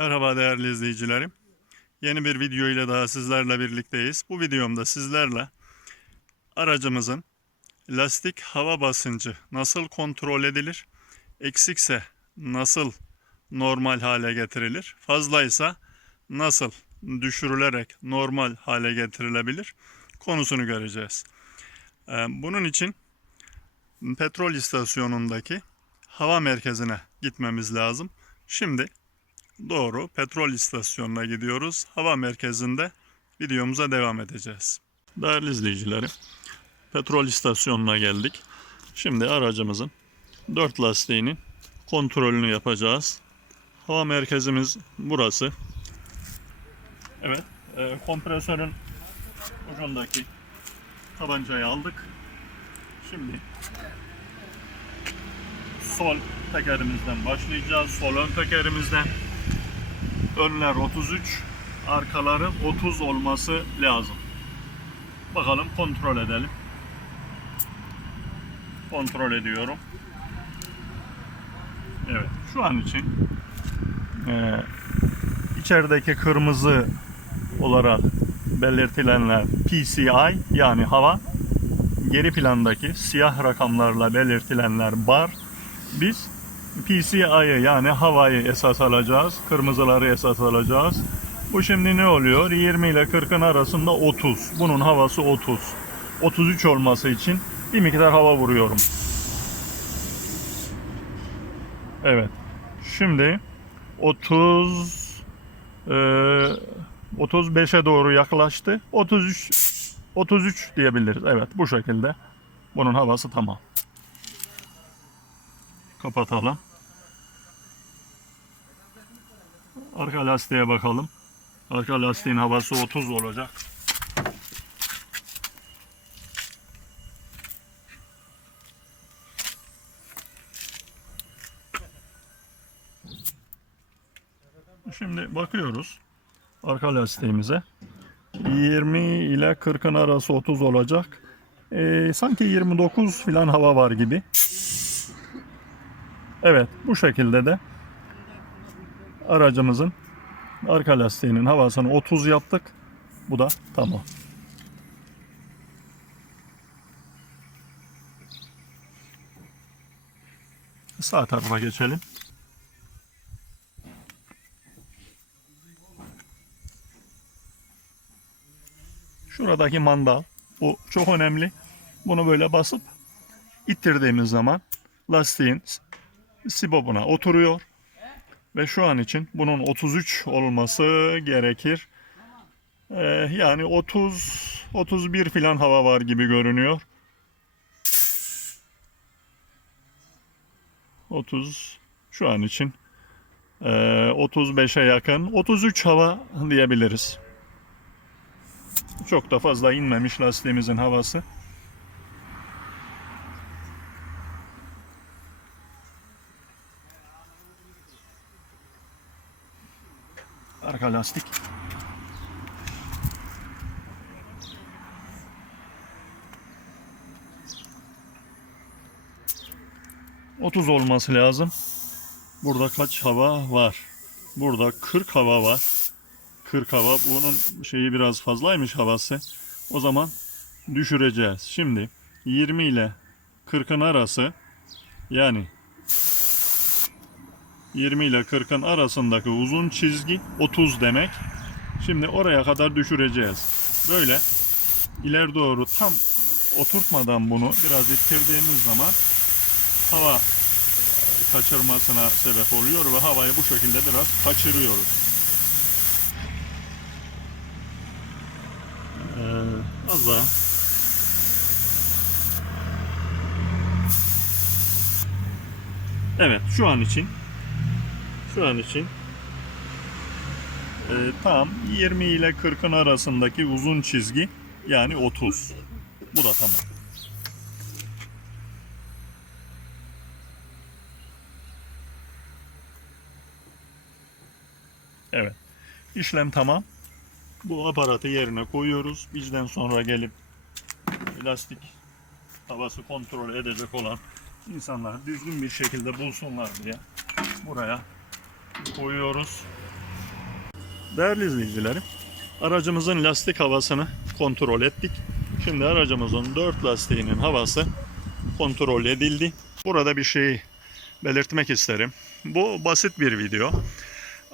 Merhaba değerli izleyicilerim. Yeni bir video ile daha sizlerle birlikteyiz. Bu videomda sizlerle aracımızın lastik hava basıncı nasıl kontrol edilir? Eksikse nasıl normal hale getirilir? Fazlaysa nasıl düşürülerek normal hale getirilebilir? Konusunu göreceğiz. Ee, Bunun için petrol istasyonundaki hava merkezine gitmemiz lazım. Şimdi doğru petrol istasyonuna gidiyoruz. Hava merkezinde videomuza devam edeceğiz. Değerli izleyicilerim, petrol istasyonuna geldik. Şimdi aracımızın dört lastiğinin kontrolünü yapacağız. Hava merkezimiz burası. Evet, e, kompresörün ucundaki tabancayı aldık. Şimdi sol tekerimizden başlayacağız. Sol ön tekerimizden önler 33, arkaları 30 olması lazım. Bakalım kontrol edelim. Kontrol ediyorum. Evet, şu an için eee, içerideki kırmızı olarak belirtilenler PCI yani hava, geri plandaki siyah rakamlarla belirtilenler bar. Biz PCI'yi yani havayı esas alacağız. Kırmızıları esas alacağız. Bu şimdi ne oluyor? 20 ile 40'ın arasında 30. Bunun havası 30. 33 olması için bir miktar hava vuruyorum. Evet. Şimdi 30 e, 35'e doğru yaklaştı. 33 33 diyebiliriz. Evet bu şekilde. Bunun havası tamam. Kapatalım. Arka lastiğe bakalım. Arka lastiğin havası 30 olacak. Şimdi bakıyoruz arka lastiğimize. 20 ile 40'ın arası 30 olacak. Ee, sanki 29 filan hava var gibi. Evet bu şekilde de aracımızın arka lastiğinin havasını 30 yaptık. Bu da tamam. Sağ tarafa geçelim. Şuradaki mandal bu çok önemli. Bunu böyle basıp ittirdiğimiz zaman lastiğin sibobuna oturuyor. Ve şu an için bunun 33 olması gerekir. Ee, yani 30 31 filan hava var gibi görünüyor. 30 şu an için ee, 35'e yakın 33 hava diyebiliriz. Çok da fazla inmemiş lastiğimizin havası. Arka lastik. Otuz olması lazım. Burada kaç hava var? Burada 40 hava var. 40 hava. Bunun şeyi biraz fazlaymış havası. O zaman düşüreceğiz. Şimdi 20 ile 40'ın arası yani 20 ile 40'ın arasındaki uzun çizgi 30 demek. Şimdi oraya kadar düşüreceğiz. Böyle ileri doğru tam oturtmadan bunu biraz ittirdiğimiz zaman hava kaçırmasına sebep oluyor ve havayı bu şekilde biraz kaçırıyoruz. Ee, az daha. Evet şu an için şu an için e, tam 20 ile 40'ın arasındaki uzun çizgi yani 30. Bu da tamam. Evet. İşlem tamam. Bu aparatı yerine koyuyoruz. Bizden sonra gelip lastik havası kontrol edecek olan insanlar düzgün bir şekilde bulsunlar diye buraya koyuyoruz. Değerli izleyicilerim, aracımızın lastik havasını kontrol ettik. Şimdi aracımızın dört lastiğinin havası kontrol edildi. Burada bir şey belirtmek isterim. Bu basit bir video.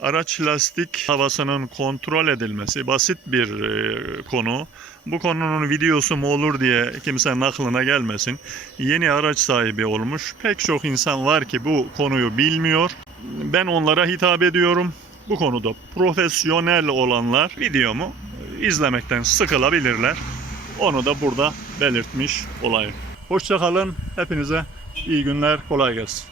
Araç lastik havasının kontrol edilmesi basit bir e, konu. Bu konunun videosu mu olur diye kimsenin aklına gelmesin. Yeni araç sahibi olmuş pek çok insan var ki bu konuyu bilmiyor. Ben onlara hitap ediyorum. Bu konuda profesyonel olanlar videomu izlemekten sıkılabilirler. Onu da burada belirtmiş olayım. Hoşçakalın. Hepinize iyi günler. Kolay gelsin.